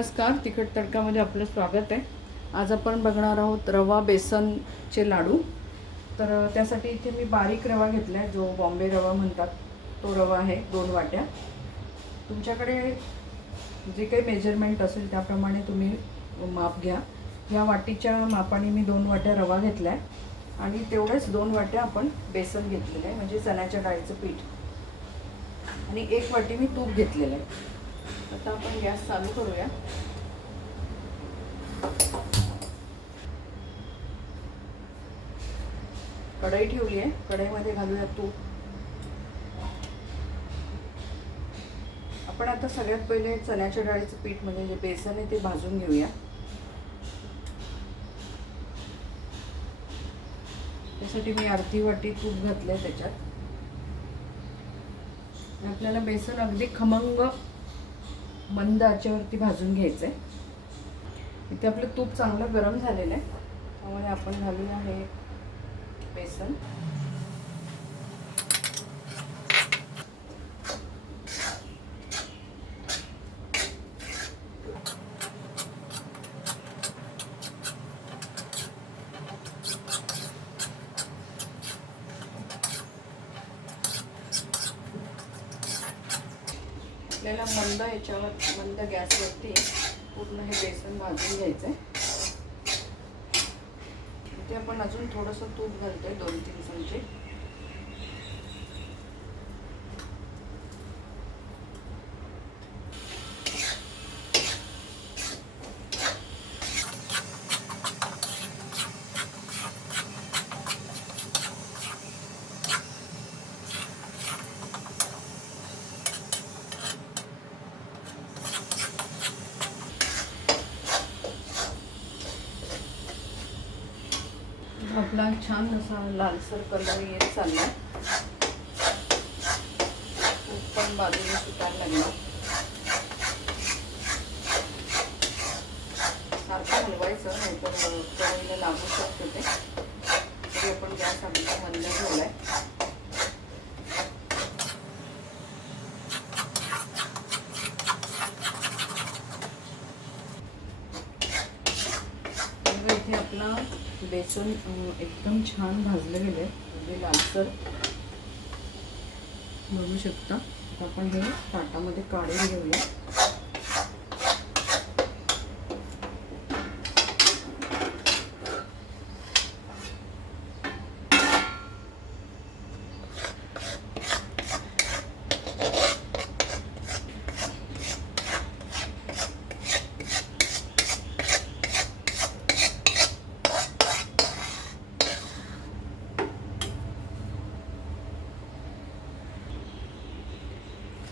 नमस्कार तिखट तडकामध्ये आपलं स्वागत आहे. आज आपण बघणार आहोत रवा बेसनचे लाडू. तर त्यासाठी इथे मी बारीक रवा घेतला आहे जो बॉम्बे रवा म्हणतात. तो रवा आहे दोन वाट्या. तुमच्याकडे जे काही मेजरमेंट असेल त्याप्रमाणे तुम्ही माप घ्या. या वाटीच्या मापाने मी दोन वाट्या रवा घेतला आहे आणि तेवढ्याच दोन वाट्या आपण बेसन घेतलेलं आहे म्हणजे चण्याच्या डाळीचं पीठ. आणि एक वाटी मी तूप घेतलेलं आहे. आता आपण गॅस चालू करूया. कढई ठेवली आहे. कढईमध्ये घालूया तूप. आपण आता सगळ्यात पहिले चण्याच्या डाळीचं पीठ म्हणजे जे बेसन आहे ते भाजून घेऊया. त्यासाठी मी अर्धी वाटी तूप घातलंय त्याच्यात. आपल्याला बेसन अगदी खमंग मंद आचेवरती भाजून घ्यायचं आहे इथे आपलं तूप चांगलं गरम झालेलं आहे. त्यामुळे आपण घालूया हे बेसन. आपल्याला मंद याच्यावर मंद गॅसवरती पूर्ण हे बेसन भाजून घ्यायचं आहे इथे आपण अजून थोडंसं तूप घालतोय दोन तीन चमचे. आपला छान असा लालसर कलर येत चालला पण बाजूने सुटायला लागला. सारखं हलवायचं नाही तर कढईला लागू शकतो ते. तरी आपण गॅस अगदी मंद ठेवलाय. इथे आपला बेसन एकदम छान भाजलं गेलं आहे म्हणजे लालसर. बघू शकता. आपण हे ताटामध्ये काढून घेऊया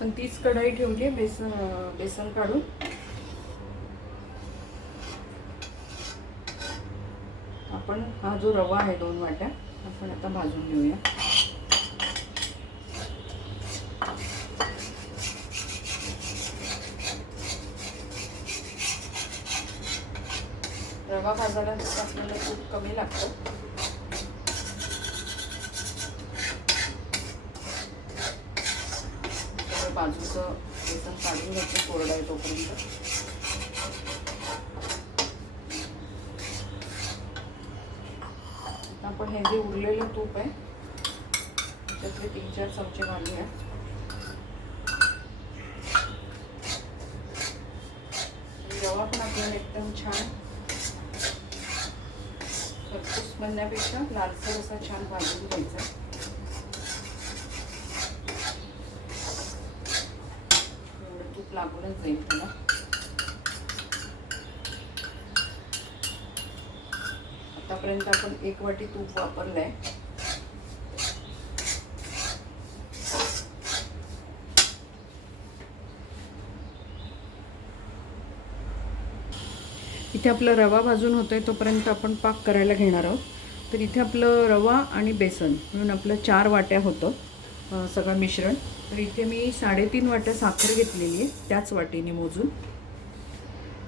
पण तीच कढाई ठेवली आहे बेसन बेसन काढून. आपण हा जो रवा आहे दोन वाट्या आपण आता भाजून घेऊया. रवा भाजायला आपल्याला खूप कमी लागतं बाजूचं बेसन काढून घ्यायचं कोरडं आहे तोपर्यंत. आता आपण हे जे उरलेलं तूप आहे त्याच्यातले तीन चार चमचे घालूया. आणि रवा पण आपल्याला एकदम छान खरपूस बनण्यापेक्षा लालसर असा छान भाजून घ्यायचा. तूप जाईल त्याला आतापर्यंत आपण एक वाटी तूप वापरलंय. इथे आपला रवा भाजून होतोय तोपर्यंत आपण पाक करायला घेणार आहोत. तर इथे आपलं रवा आणि बेसन म्हणून आपलं चार वाट्या होतं. सगळं मिश्रण. तर इथे मी साडेतीन वाट्या साखर घेतलेली आहे त्याच वाटीने मोजून.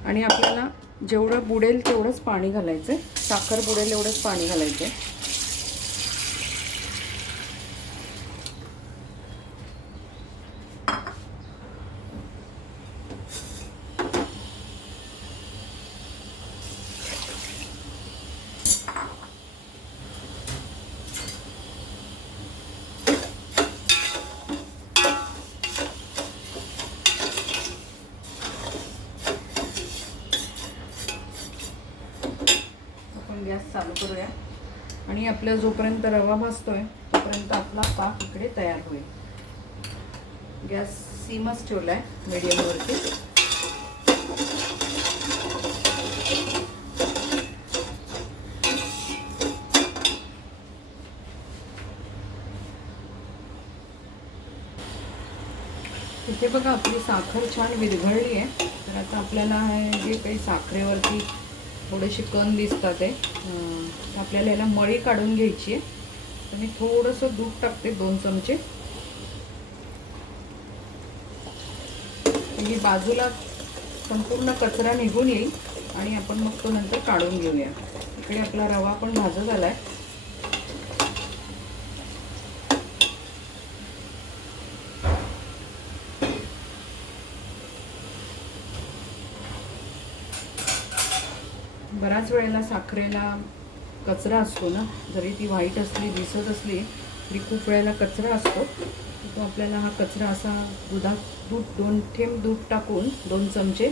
आणि आपल्याला जेवढं बुडेल तेवढंच पाणी घालायचं आहे साखर बुडेल एवढंच पाणी घालायचं आहे करूया. आणि आपला जोपर्यंत रवा भाजतोय तोपर्यंत आपला पाक इकडे तयार होईल. गॅस सीमच ठेवला आहे मीडियमवरती इथे बघा आपली साखर छान विरघळली आहे तर आता आपल्याला हे जे काही साखरेवरती थोडेसे कण दिसतात आहे आपल्याला याला मळी काढून घ्यायची आहे. तर मी थोडंसं दूध टाकते दोन चमचे. ही बाजूला संपूर्ण कचरा निघून येईल. आणि आपण मग तो नंतर काढून घेऊया. इकडे आपला रवा पण भाजत आलाय. बऱ्याच वेळेला साखरेला कचरा असतो ना जरी ती व्हाईट असली दिसत असली तरी खूप वेळेला कचरा असतो. तो आपल्याला हा कचरा असा दुधात दूध दोन थेंब दूध टाकून दोन चमचे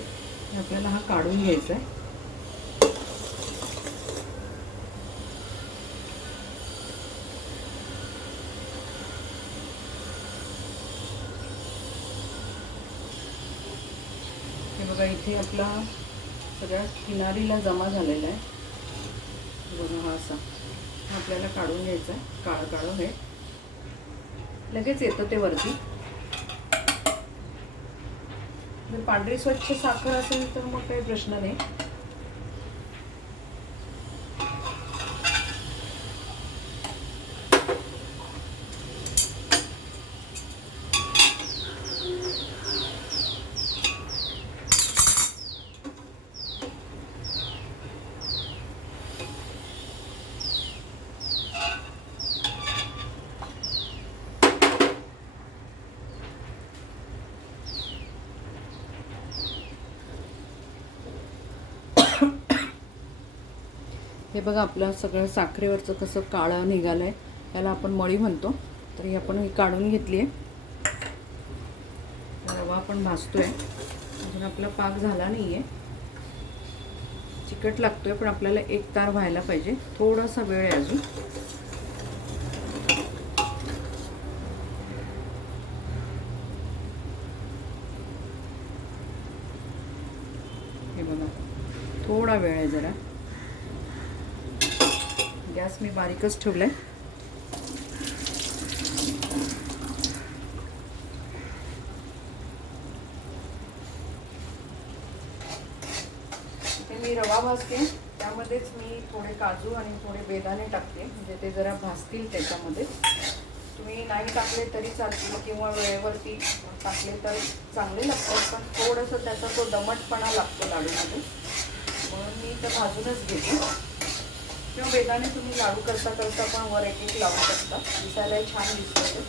आपल्याला हा काढून घ्यायचा आहे हे बघा इथे आपला सगळ्या किनारीला जमा झालेला आहे. बघा हा असा. आपल्याला काढून घ्यायचा आहे. काळं काळं हे. लगेच येतं ते वरती. जर पांढरी स्वच्छ साखर असेल तर मग काही प्रश्न नाही. हे बघा आपलं सगळं साखरेवरचं कसं काळं निघालं आहे याला आपण मळी म्हणतो. तर ही आपण ही काढून घेतली आहे रवा आपण भाजतो आहे अजून आपला पाक झाला नाही आहे चिकट लागतो आहे पण आपल्याला एक तार व्हायला पाहिजे. थोडासा वेळ आहे अजून. हे बघा थोडा वेळ आहे जरा. गॅस मी बारीकच ठेवलाय. आहे मी रवा भाजते. त्यामध्येच मी थोडे काजू आणि थोडे बेदाणे टाकते. म्हणजे ते जरा भाजतील त्याच्यामध्ये. तुम्ही नाही टाकले तरी चालतील किंवा वेळेवरती टाकले तर चांगले लागतात. पण थोडंसं त्याचा तो दमटपणा लागतो लाडूमध्ये. म्हणून मी तर भाजूनच घेते. किंवा वेगाने तुम्ही लाडू करता करता पण वर एक एक लावू शकता. दिसायलाही छान दिसतो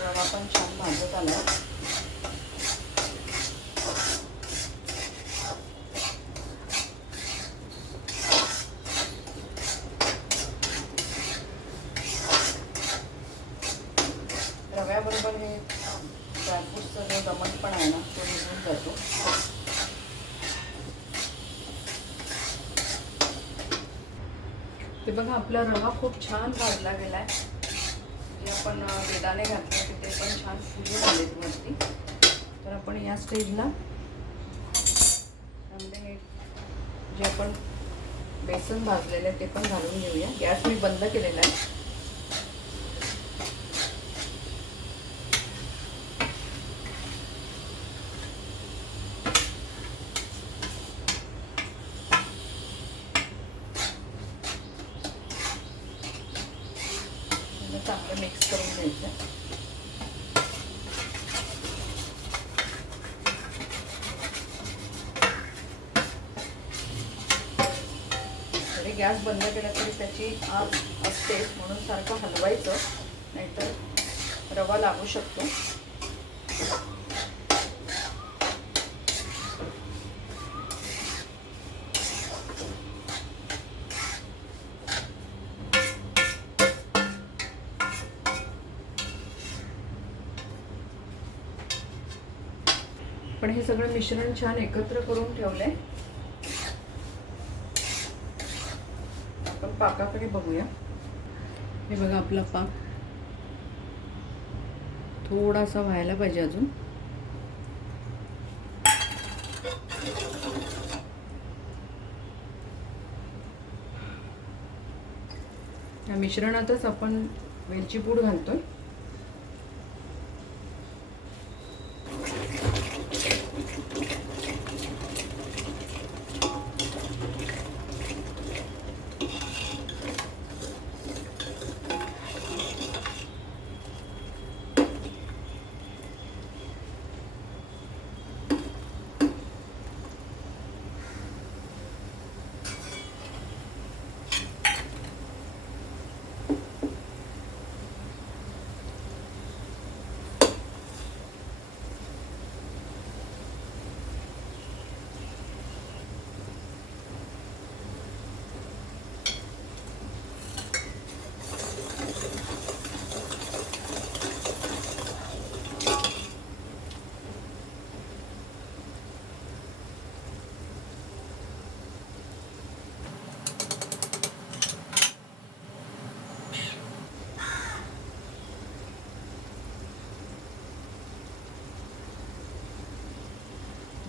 रवा पण छान भाजत आला रव्याबरोबर हे ड्रायफ्रूटचा जो दमटपणा आहे ना तो निघून जातो ते बघा आपला रवा खूप छान भाजला गेला आहे जे आपण अ, बेदाणे घातले होते ते पण छान फुलून आलेत वरती. तर आपण या स्टेजला त्यामध्ये जे आपण बेसन भाजलेलं आहे ते पण घालून घेऊया. गॅस मी बंद केलेला आहे आणि चांगलं मिक्स करून घ्यायचं जरी गॅस बंद केला तरी त्याची आग असते म्हणून सारखं हलवायचं नाहीतर रवा लागू शकतो. पण हे सगळं मिश्रण छान एकत्र करून ठेवलंय. आपण पाकाकडे बघूया. हे बघा आपला पाक. थोडासा व्हायला पाहिजे अजून. या मिश्रणातच आपण वेलची पूड घालतोय.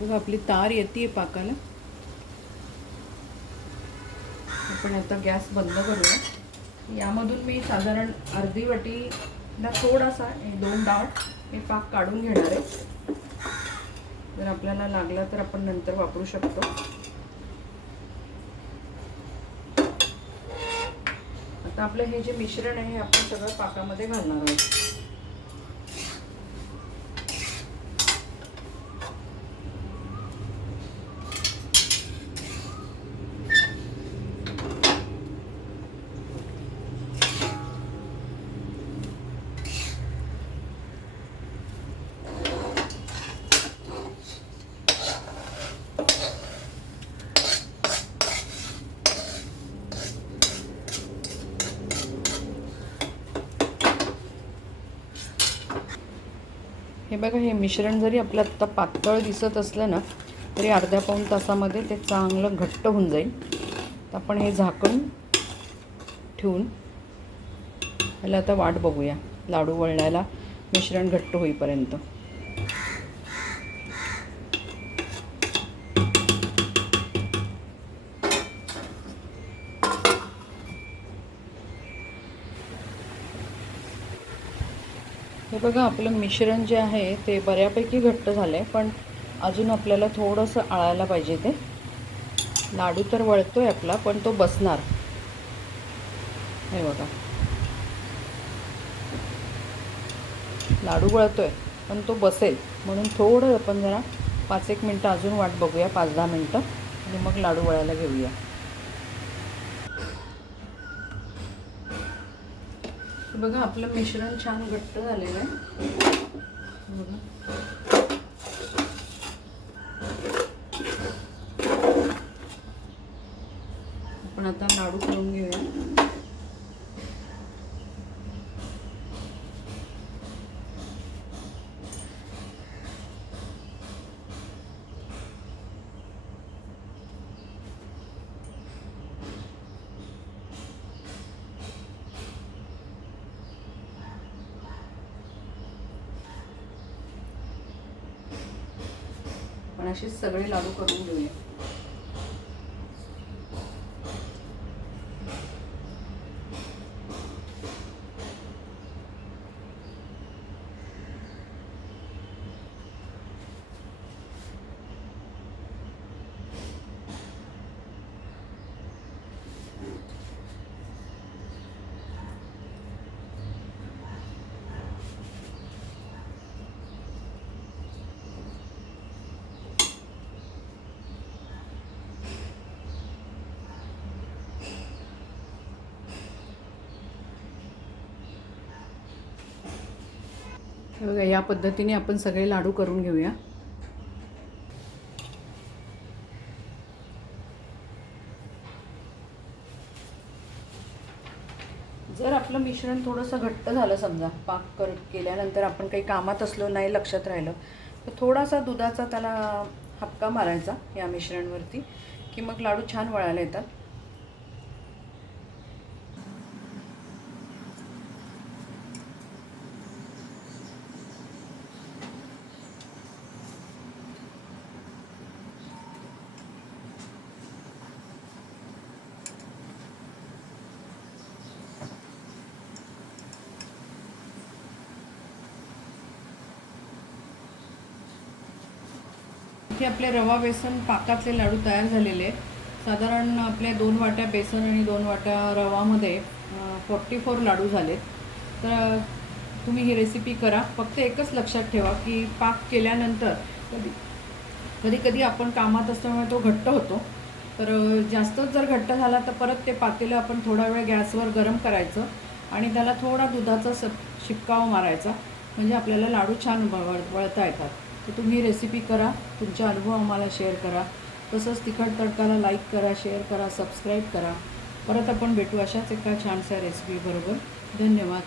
बघा आपली तार येते पाकाला. आपण आता गॅस बंद करूया. यामधून मी साधारण अर्धी वाटीला थोडासा दोन डाळ हे पाक काढून घेणार आहे. जर आपल्याला लागला तर आपण नंतर वापरू शकतो. आता आपलं हे जे मिश्रण आहे हे आपण सगळं पाकामध्ये घालणार आहोत. हे बघा हे मिश्रण जरी आपलं आत्ता पातळ दिसत असलं ना तरी अर्ध्या पाऊण तासामध्ये ते चांगलं घट्ट होऊन जाईल. तर आपण हे झाकण ठेवून ह्याला आता वाट बघूया. लाडू वळण्याला मिश्रण घट्ट होईपर्यंत. बघा आपलं मिश्रण जे आहे ते बऱ्यापैकी घट्ट झालं आहे पण अजून आपल्याला थोडंसं आळायला पाहिजे ते. लाडू तर वळतो आहे आपला पण तो बसणार. हे बघा. लाडू वळतो आहे पण तो बसेल. म्हणून थोडं आपण जरा पाच एक मिनटं अजून वाट बघूया पाच दहा मिनटं आणि मग लाडू वळायला घेऊया. बघा आपलं मिश्रण छान घट्ट झालेलं आहे. बघा आपण आता लाडू करून घेऊया असे सगळे लाडू करून घेऊया. हे बघा या पद्धतीने आपण सगळे लाडू करून घेऊया. जर आपलं मिश्रण थोडंसं घट्ट झालं समजा पाक कर केल्यानंतर आपण काही कामात असलो नाही लक्षात राहिलं तर थोडासा दुधाचा त्याला हपका मारायचा या मिश्रणवरती की मग लाडू छान वळायला येतात. इथे आपले रवा बेसन पाकातले लाडू तयार झालेले आहेत. साधारण आपले दोन वाट्या बेसन आणि दोन वाट्या रवामध्ये फोर्टी फोर लाडू झालेत. तर तुम्ही ही रेसिपी करा. फक्त एकच लक्षात ठेवा की पाक केल्यानंतर कधी कधी कधी आपण कामात असल्यामुळे तो घट्ट होतो. तर जास्तच जर घट्ट झाला तर परत ते पातेलं आपण थोडा वेळ गॅसवर गरम करायचं आणि त्याला थोडा दुधाचा स शिपकावा मारायचा. म्हणजे आपल्याला लाडू छान वळ वळता येतात. तर तुम्ही रेसिपी करा. तुमचे अनुभव आम्हाला शेअर करा. तसंच तिखट तडकाला लाईक करा शेअर करा सबस्क्राईब करा. परत आपण भेटू अशाच एका छानशा रेसिपीबरोबर धन्यवाद.